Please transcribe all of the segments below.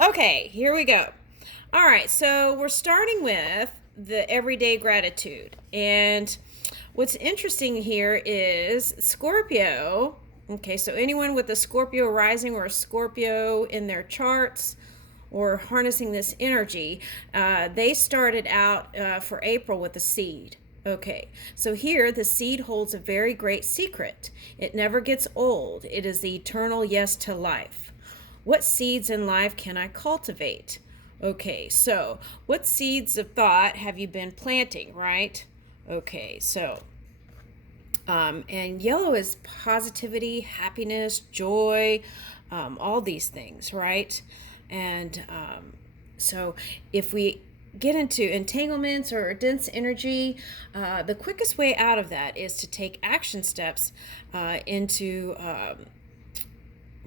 Okay, here we go. All right, so we're starting with the everyday gratitude. And what's interesting here is Scorpio. Okay, so anyone with a Scorpio rising or a Scorpio in their charts or harnessing this energy, they started out for April with a seed. Okay, so here the seed holds a very great secret. It never gets old. It is the eternal yes to life. What seeds in life can I cultivate? Okay, so what seeds of thought have you been planting, right? Okay, so, and yellow is positivity, happiness, joy, all these things, right? And so if we get into entanglements or dense energy, the quickest way out of that is to take action steps into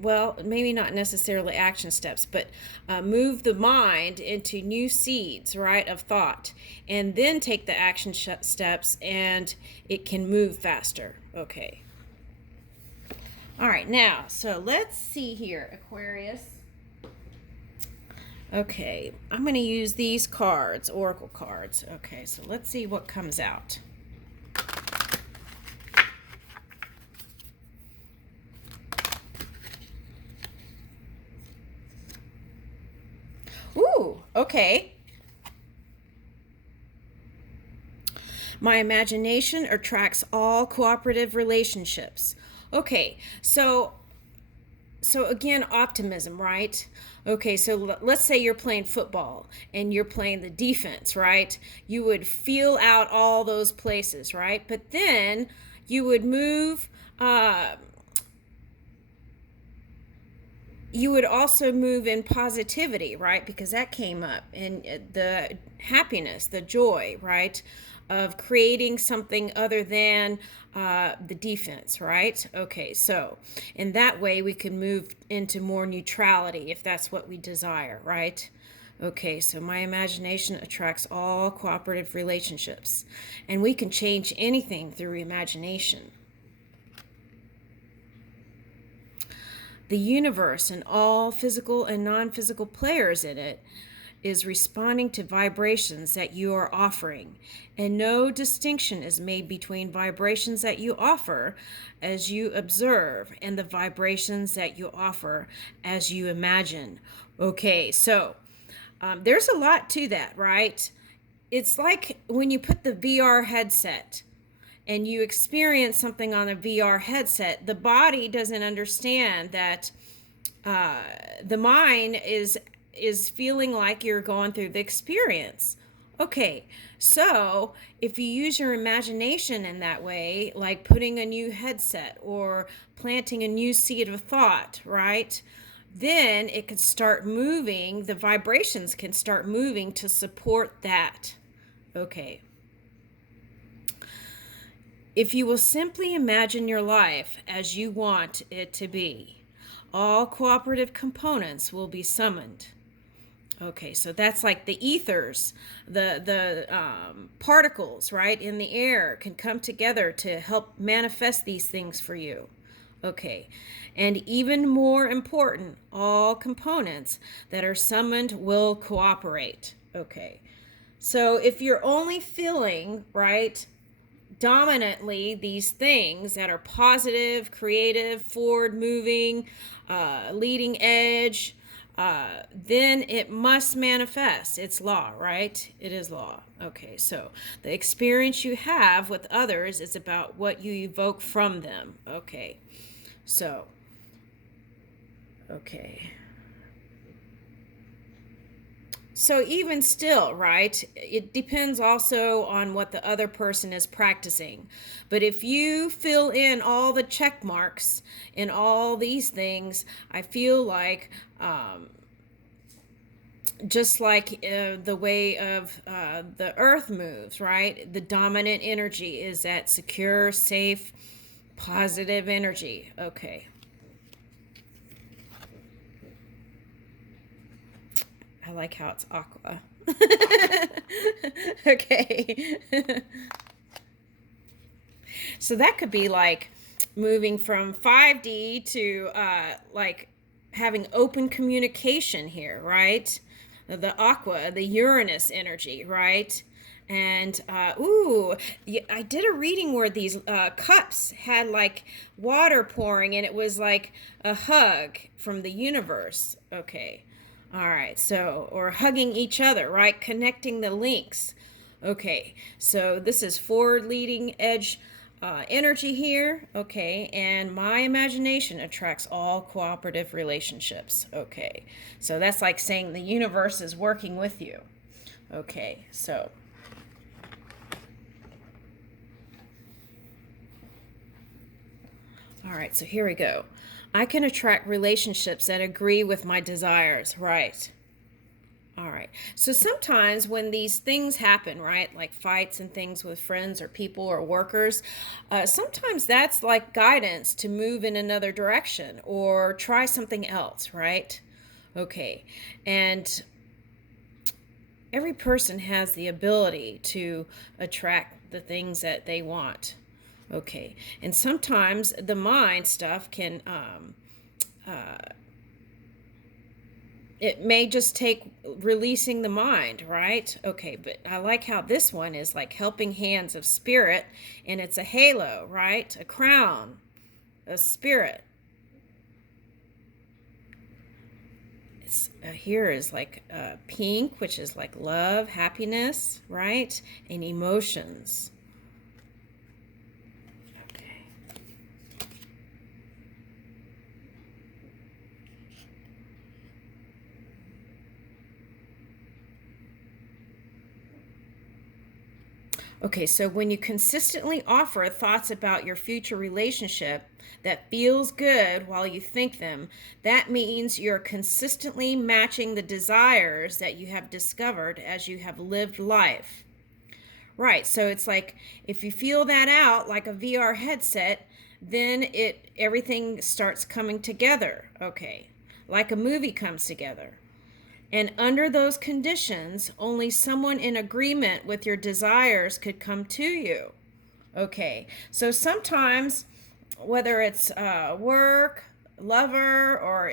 well, maybe not necessarily action steps, but move the mind into new seeds, right, of thought, and then take the action steps, and it can move faster. Okay. All right, now, so let's see here, Aquarius. Okay, I'm going to use these cards, Oracle cards. Okay, so let's see what comes out. Ooh, okay. My imagination attracts all cooperative relationships. Okay, so again, optimism, right? Okay, so let's say you're playing football and you're playing the defense, right? You would feel out all those places, right? But then you would move you would also move in positivity, right? Because that came up, and the happiness, the joy, right? Of creating something other than the defense, right? Okay, so in that way, we can move into more neutrality if that's what we desire, right? Okay, so my imagination attracts all cooperative relationships, and we can change anything through imagination. The universe and all physical and non physical players in it is responding to vibrations that you are offering, and no distinction is made between vibrations that you offer as you observe and the vibrations that you offer as you imagine. Okay, so there's a lot to that, right? It's like when you put the VR headset and you experience something on a VR headset, the body doesn't understand that the mind is feeling like you're going through the experience. Okay, so if you use your imagination in that way, like putting a new headset or planting a new seed of thought, right? Then it could start moving, the vibrations can start moving to support that. Okay. If you will simply imagine your life as you want it to be, all cooperative components will be summoned. Okay, so that's like the ethers, the particles, right, in the air can come together to help manifest these things for you. Okay, and even more important, all components that are summoned will cooperate. Okay, so if you're only feeling, right, dominantly these things that are positive, creative, forward moving, leading edge, then it must manifest. It's law, right? It is law. Okay, so the experience you have with others is about what you evoke from them. Okay, so, okay. So even still, right, it depends also on what the other person is practicing. But if you fill in all the check marks in all these things, I feel like just like the way of the earth moves, right? The dominant energy is that secure, safe, positive energy. Okay. I like how it's aqua. Okay. So that could be like moving from 5D to like having open communication here, right? The aqua, the Uranus energy, right? And I did a reading where these cups had like water pouring, and it was like a hug from the universe. Okay, all right. So, or hugging each other, right? Connecting the links. Okay, so this is forward leading edge energy here. Okay, and my imagination attracts all cooperative relationships. Okay, so that's like saying the universe is working with you. Okay, so all right, so here we go. I can attract relationships that agree with my desires, right? All right. So sometimes when these things happen, right, like fights and things with friends or people or workers, sometimes that's like guidance to move in another direction or try something else, right? Okay. And every person has the ability to attract the things that they want. Okay. And sometimes the mind stuff can it may just take releasing the mind, right? Okay, but I like how this one is like helping hands of spirit, and it's a halo, right? A crown, a spirit. It's here is like pink, which is like love, happiness, right? And emotions. Okay. Okay, so when you consistently offer thoughts about your future relationship that feels good while you think them, that means you're consistently matching the desires that you have discovered as you have lived life. Right, so it's like if you feel that out like a VR headset, then everything starts coming together. Okay, like a movie comes together. And under those conditions, only someone in agreement with your desires could come to you. Okay, so sometimes, whether it's work, lover, or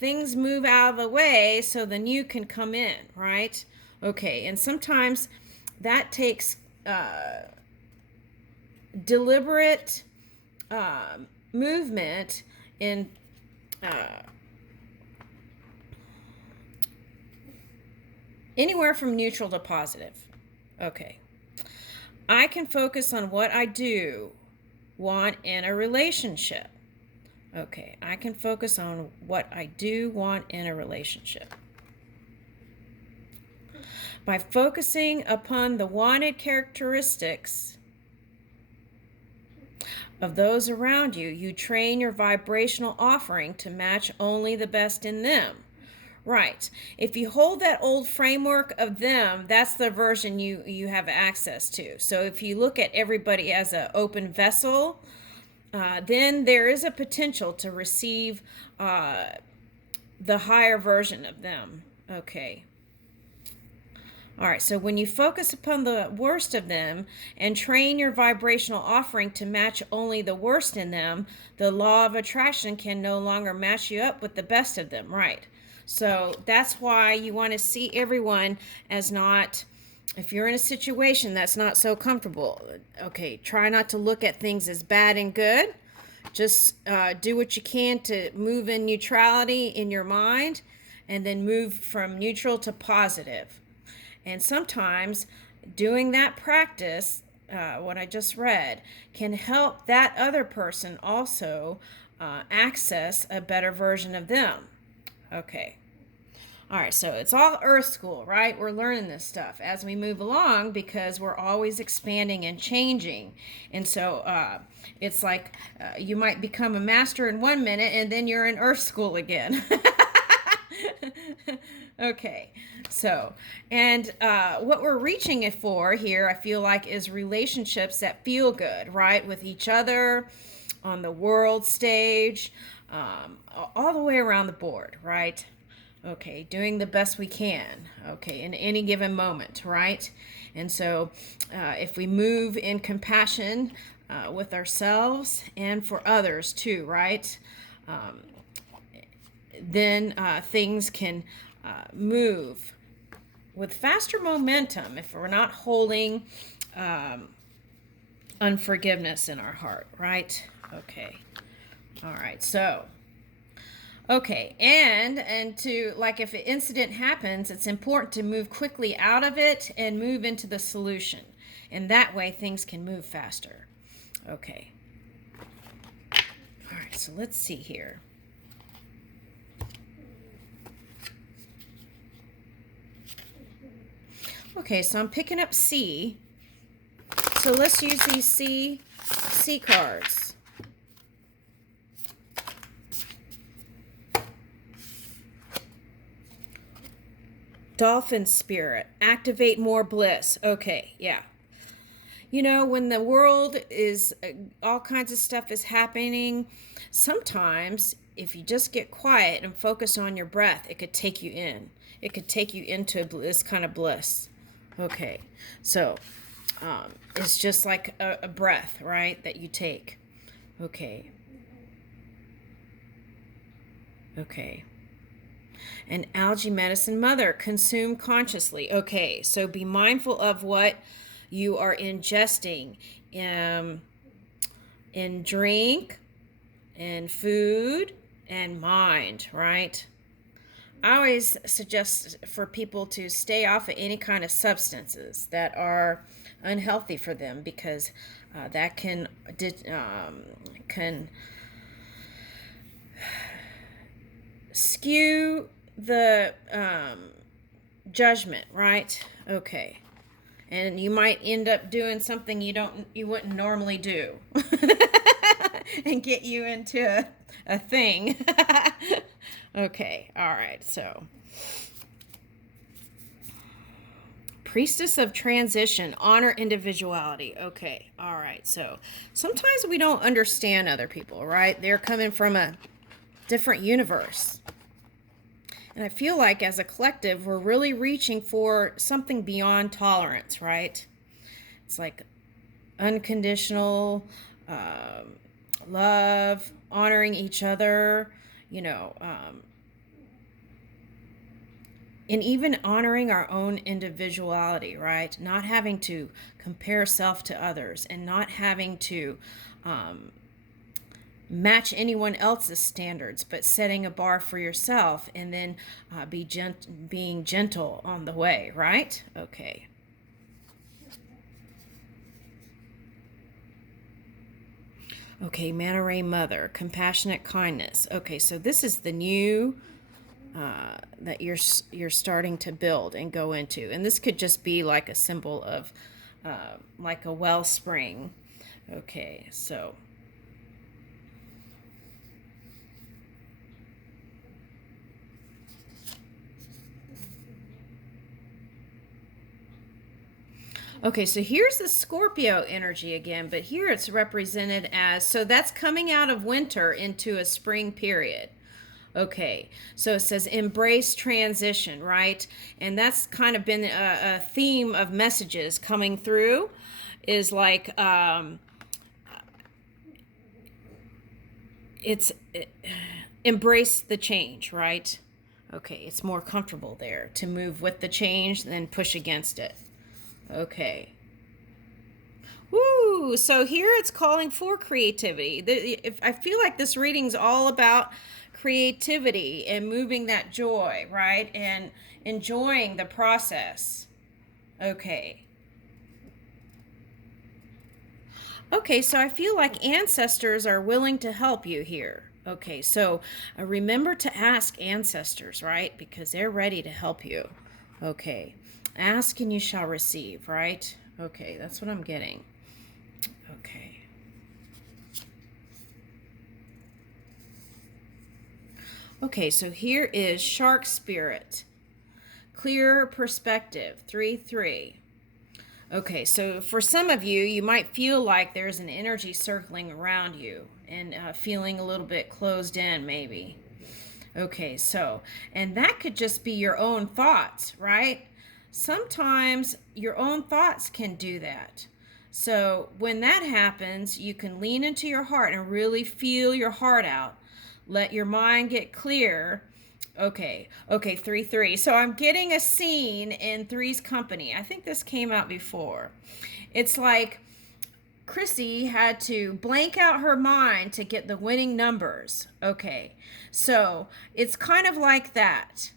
things move out of the way so the new can come in, right? Okay, and sometimes that takes deliberate movement in anywhere from neutral to positive. Okay. I can focus on what I do want in a relationship. Okay, I can focus on what I do want in a relationship. By focusing upon the wanted characteristics of those around you, you train your vibrational offering to match only the best in them. Right. If you hold that old framework of them, that's the version you have access to. So if you look at everybody as an open vessel, then there is a potential to receive the higher version of them. Okay. All right, so when you focus upon the worst of them and train your vibrational offering to match only the worst in them, the law of attraction can no longer match you up with the best of them, right? So that's why you want to see everyone as not, if you're in a situation that's not so comfortable, okay, try not to look at things as bad and good. Just do what you can to move in neutrality in your mind and then move from neutral to positive. And sometimes doing that practice, what I just read, can help that other person also access a better version of them. Okay. All right, so it's all Earth School, right? We're learning this stuff as we move along because we're always expanding and changing. And so it's like you might become a master in 1 minute and then you're in Earth School again. Okay, so, and what we're reaching it for here, I feel like, is relationships that feel good, right? With each other, on the world stage, all the way around the board, right? Okay, doing the best we can, okay, in any given moment, right? And so if we move in compassion with ourselves and for others too, right? then things can move with faster momentum if we're not holding unforgiveness in our heart, right? Okay. All right. So, okay. And to, like, if an incident happens, it's important to move quickly out of it and move into the solution. And that way things can move faster. Okay. All right. So let's see here. Okay, so I'm picking up C. So let's use these C cards. Dolphin spirit, activate more bliss. Okay, yeah. You know, when the world is, all kinds of stuff is happening, sometimes if you just get quiet and focus on your breath, it could take you in. It could take you into this kind of bliss. Okay, so it's just like a breath, right, that you take. Okay. Okay. An algae medicine mother, consume consciously. Okay, so be mindful of what you are ingesting in drink, in food, and mind, right? I always suggest for people to stay off of any kind of substances that are unhealthy for them, because that can skew the judgment, right? Okay. And you might end up doing something you wouldn't normally do and get you into a thing. Okay, all right, so priestess of transition, honor individuality. Okay, all right, so sometimes we don't understand other people, right? They're coming from a different universe. And I feel like as a collective, we're really reaching for something beyond tolerance, right? It's like unconditional love, honoring each other, and even honoring our own individuality, right? Not having to compare self to others, and not having to match anyone else's standards, but setting a bar for yourself, and then being gentle on the way, right? Okay. Okay, Manta Ray Mother, compassionate kindness. Okay, so this is the new that you're starting to build and go into, and this could just be like a symbol of like a wellspring. Okay, so okay, so here's the Scorpio energy again, but here it's represented as, so that's coming out of winter into a spring period. Okay, so it says embrace transition, right? And that's kind of been a theme of messages coming through, is like embrace the change, right? Okay, it's more comfortable there to move with the change than push against it. Okay. Woo! So here it's calling for creativity. I feel like this reading's all about creativity and moving that joy, right? And enjoying the process. Okay. Okay, so I feel like ancestors are willing to help you here. Okay, so remember to ask ancestors, right? Because they're ready to help you. Okay. Ask and you shall receive, right? Okay, that's what I'm getting. Okay. Okay, so here is Shark Spirit. Clear perspective, 3-3. Okay, so for some of you, you might feel like there's an energy circling around you and feeling a little bit closed in, maybe. Okay, so, and that could just be your own thoughts, right? Sometimes your own thoughts can do that. So when that happens, you can lean into your heart and really feel your heart out. Let your mind get clear Okay, 3-3. So I'm getting a scene in Three's Company. I think this came out before. It's like Chrissy had to blank out her mind to get the winning numbers. Okay, so it's kind of like that.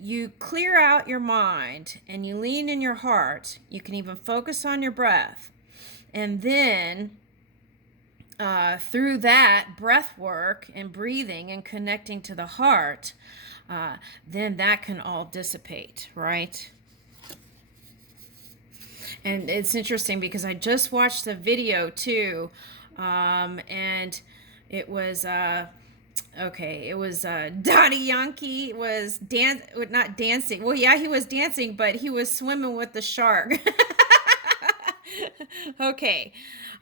You clear out your mind and you lean in your heart. You can even focus on your breath. And then through that breath work and breathing and connecting to the heart, then that can all dissipate, right? And it's interesting because I just watched the video too, and it was okay. It was Daddy Yankee was not dancing. Well, yeah, he was dancing, but he was swimming with the shark. Okay.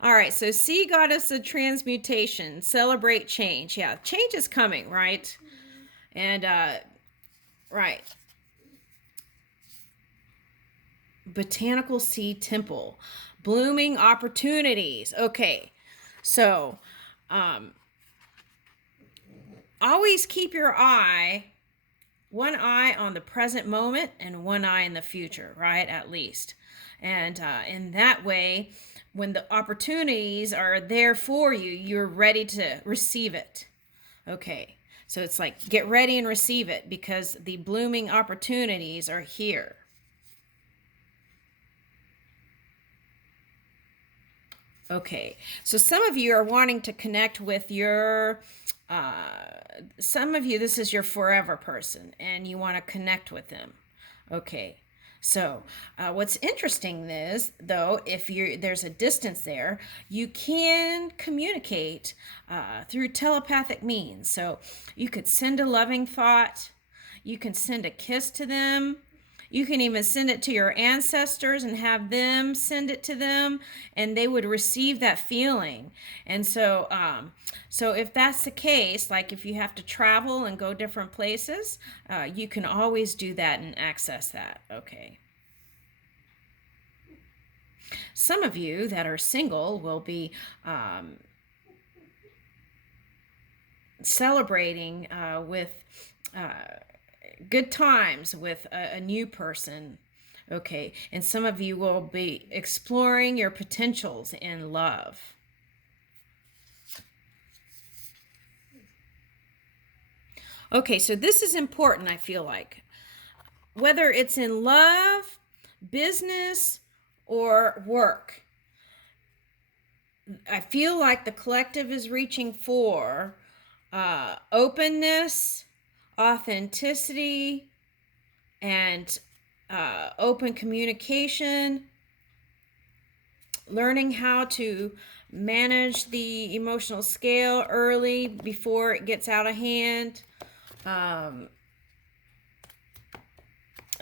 All right. So, sea goddess of transmutation, celebrate change. Yeah, change is coming, right? And right. Botanical Sea Temple, blooming opportunities. Okay, so always keep one eye on the present moment and one eye in the future, right? At least, and in that way, when the opportunities are there for you, you're ready to receive it. Okay, so it's like get ready and receive it because the blooming opportunities are here. Okay, so some of you are wanting to connect with some of you, this is your forever person, and you want to connect with them. Okay, so what's interesting is, though, if there's a distance there, you can communicate through telepathic means. So you could send a loving thought, you can send a kiss to them. You can even send it to your ancestors and have them send it to them, and they would receive that feeling. And so, so if that's the case, like if you have to travel and go different places, you can always do that and access that. Okay. Some of you that are single will be celebrating with good times with a new person. Okay, and some of you will be exploring your potentials in love. Okay, so this is important, I feel like. Whether it's in love, business, or work, I feel like the collective is reaching for openness, authenticity, and open communication, learning how to manage the emotional scale early before it gets out of hand.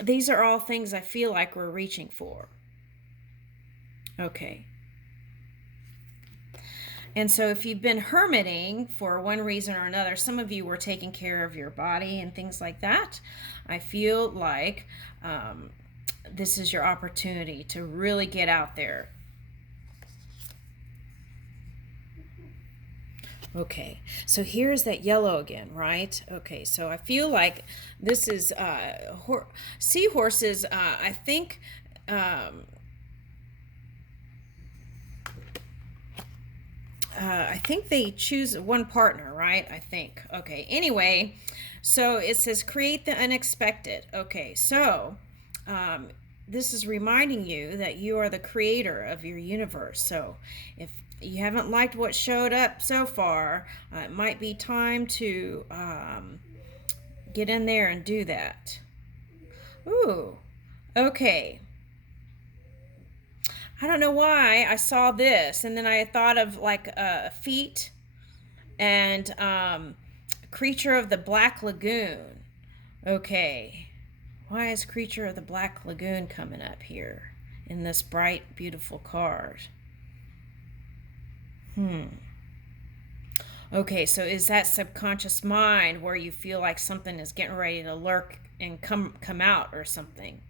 These are all things I feel like we're reaching for. Okay. And so if you've been hermiting for one reason or another, some of you were taking care of your body and things like that. I feel like this is your opportunity to really get out there. Okay, so here's that yellow again, right? Okay, so I feel like this is seahorses. I think I think they choose one partner, right? I think. Okay, anyway, so it says create the unexpected. Okay, so this is reminding you that you are the creator of your universe. So if you haven't liked what showed up so far, it might be time to get in there and do that. Ooh, okay. I don't know why I saw this, and then I thought of like feet and creature of the Black Lagoon. Okay, why is creature of the Black Lagoon coming up here in this bright, beautiful card? Okay, so is that subconscious mind where you feel like something is getting ready to lurk and come out or something?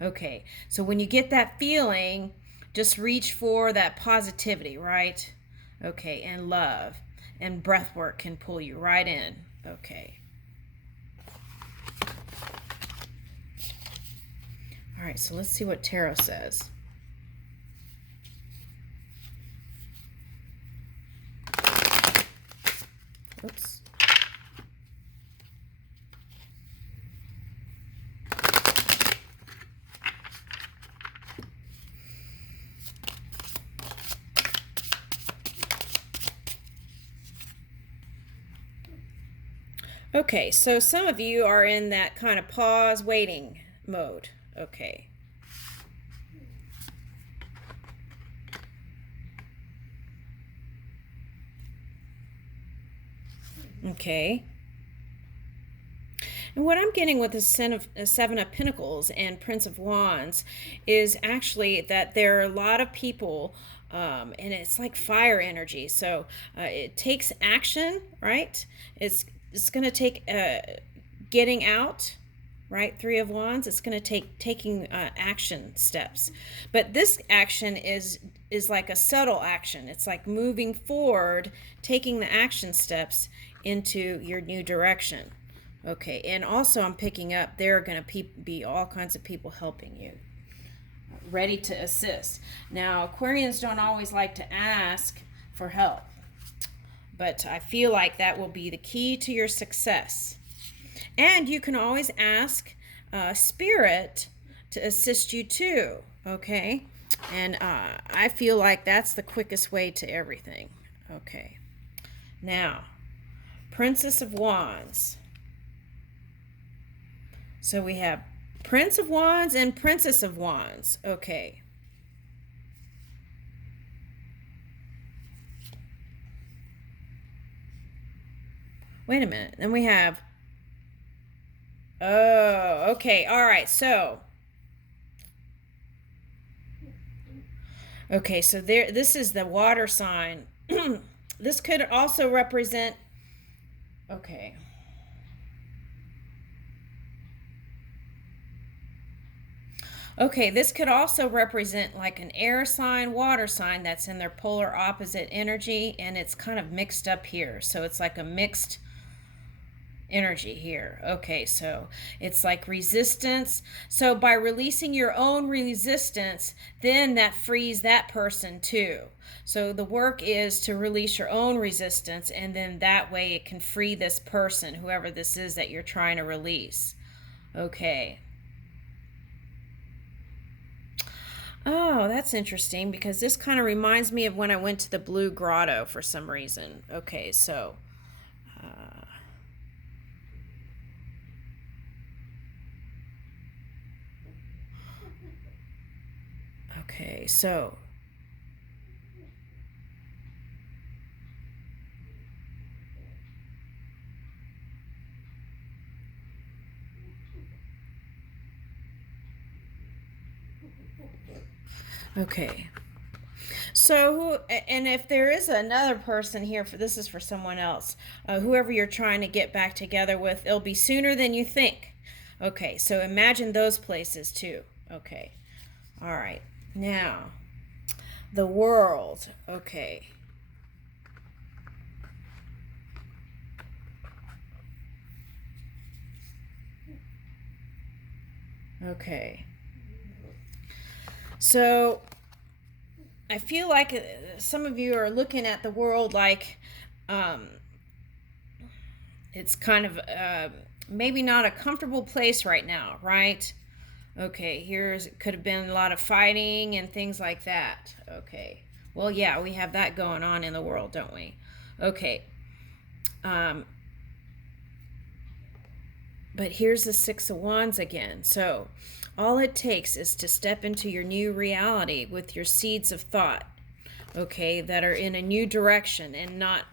Okay, so when you get that feeling, just reach for that positivity, right? Okay, and love. And breath work can pull you right in. Okay. right, so let's see what tarot says. Oops. Okay, so some of you are in that kind of pause, waiting mode. Okay. Okay. And what I'm getting with the Seven of Pentacles and Prince of Wands is actually that there are a lot of people, and it's like fire energy. So it takes action, right? It's going to take getting out, right? Three of Wands. It's going to take taking action steps, but this action is like a subtle action. It's like moving forward, taking the action steps into your new direction. Okay, and also I'm picking up there are going to be all kinds of people helping you, ready to assist. Now, Aquarians don't always like to ask for help, but I feel like that will be the key to your success. And you can always ask Spirit to assist you too, okay? And I feel like that's the quickest way to everything. Okay, now, Princess of Wands. So we have Prince of Wands and Princess of Wands. Okay. Wait a minute. Then we have... Oh, okay. All right. So... Okay, so this is the water sign. This could also represent... Okay. Okay, this could also represent like an air sign, water sign that's in their polar opposite energy, and it's kind of mixed up here. So it's like a mixed energy here. Okay, so it's like resistance. So by releasing your own resistance, then that frees that person too. So the work is to release your own resistance, and then that way it can free this person, whoever this is that you're trying to release. Okay. Oh, that's interesting because this kind of reminds me of when I went to the Blue Grotto for some reason. Okay, so... okay, so... Okay. So, and if there is another person here, this is for someone else, whoever you're trying to get back together with, it'll be sooner than you think. Okay, so imagine those places too. Okay. All right. Now, the world. Okay. Okay. So, I feel like some of you are looking at the world like it's kind of maybe not a comfortable place right now, right? Okay, could have been a lot of fighting and things like that. Okay, well, yeah, we have that going on in the world, don't we? Okay, but here's the Six of Wands again. So all it takes is to step into your new reality with your seeds of thought, okay, that are in a new direction and not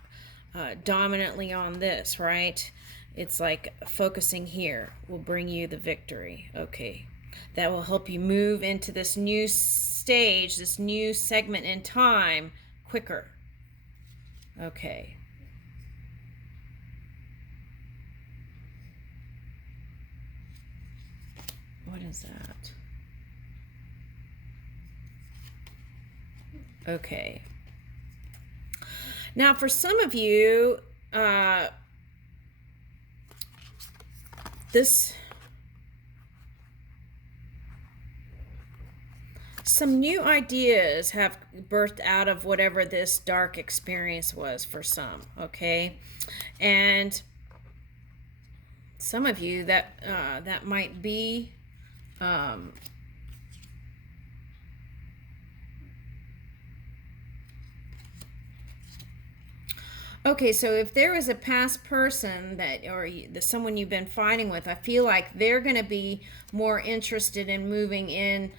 dominantly on this, right? It's like focusing here will bring you the victory, okay? That will help you move into this new stage, this new segment in time quicker, okay? What is that? Okay. Now, for some of you, some new ideas have birthed out of whatever this dark experience was for some, okay? And some of you that might be okay, so if there is a past person that, or someone you've been fighting with, I feel like they're going to be more interested in moving in.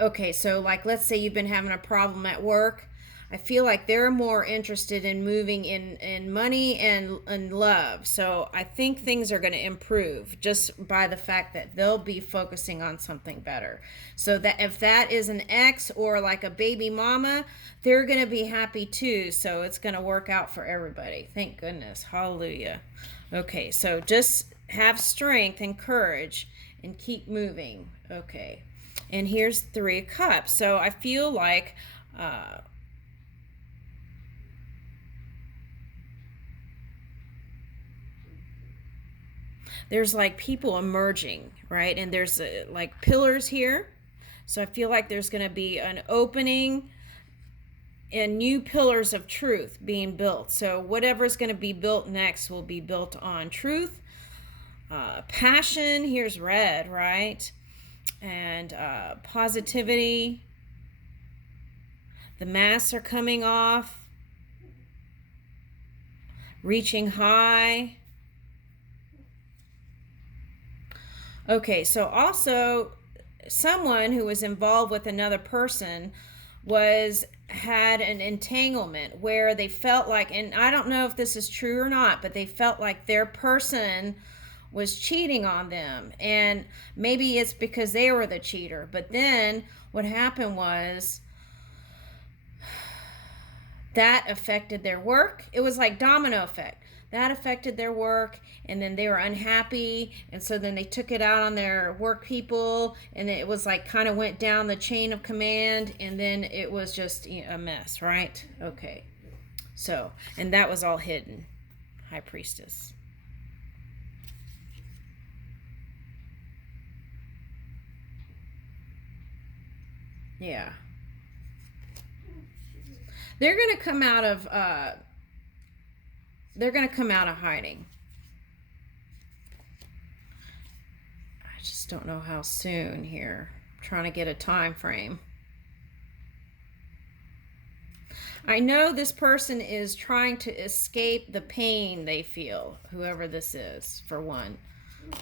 Okay, so like let's say you've been having a problem at work. I feel like they're more interested in moving in money and love. So I think things are going to improve just by the fact that they'll be focusing on something better. So that if that is an ex or like a baby mama, they're going to be happy too. So it's going to work out for everybody. Thank goodness. Hallelujah. Okay, so just have strength and courage and keep moving. Okay. And here's 3 of Cups. So I feel like there's like people emerging, right? And there's like pillars here. So I feel like there's going to be an opening and new pillars of truth being built. So whatever's going to be built next will be built on truth, passion. Here's red, right? And positivity. The masks are coming off. Reaching high. Okay, so also someone who was involved with another person had an entanglement where they felt like, and I don't know if this is true or not, but they felt like their person was cheating on them, and maybe it's because they were the cheater. But then what happened was that affected their work. It was like domino effect. That affected their work, and then they were unhappy, and so then they took it out on their work people, and it was like kind of went down the chain of command, and then it was just a mess, right? Okay. So, and that was all hidden. High Priestess. Yeah. They're going to come out of hiding. I just don't know how soon here. I'm trying to get a time frame. I know this person is trying to escape the pain they feel, whoever this is, for one.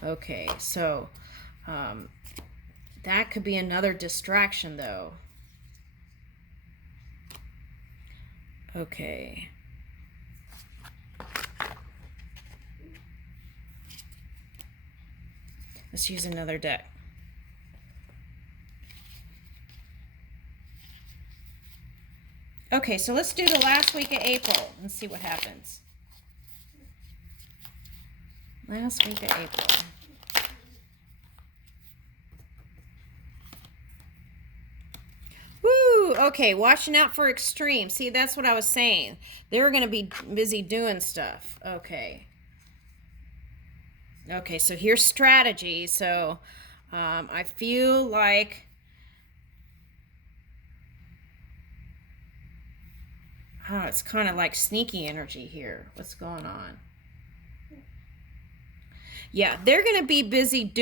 Okay, so that could be another distraction, though. Okay. Let's use another deck. Okay, so let's do the last week of April and see what happens. Last week of April. Woo! Okay, watching out for extreme. See, that's what I was saying. They're going to be busy doing stuff. Okay. Okay, so here's strategy. So I feel like it's kind of like sneaky energy here. What's going on? Yeah, they're going to be busy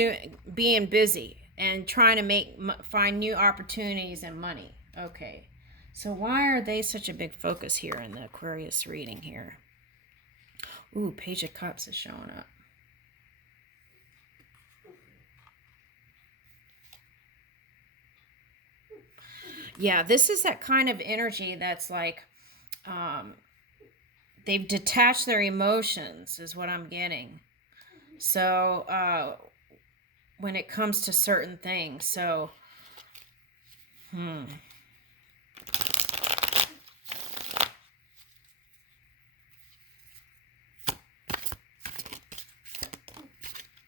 being busy and trying to find new opportunities and money. Okay, so why are they such a big focus here in the Aquarius reading here? Ooh, Page of Cups is showing up. Yeah, this is that kind of energy that's like they've detached their emotions, is what I'm getting. So when it comes to certain things, so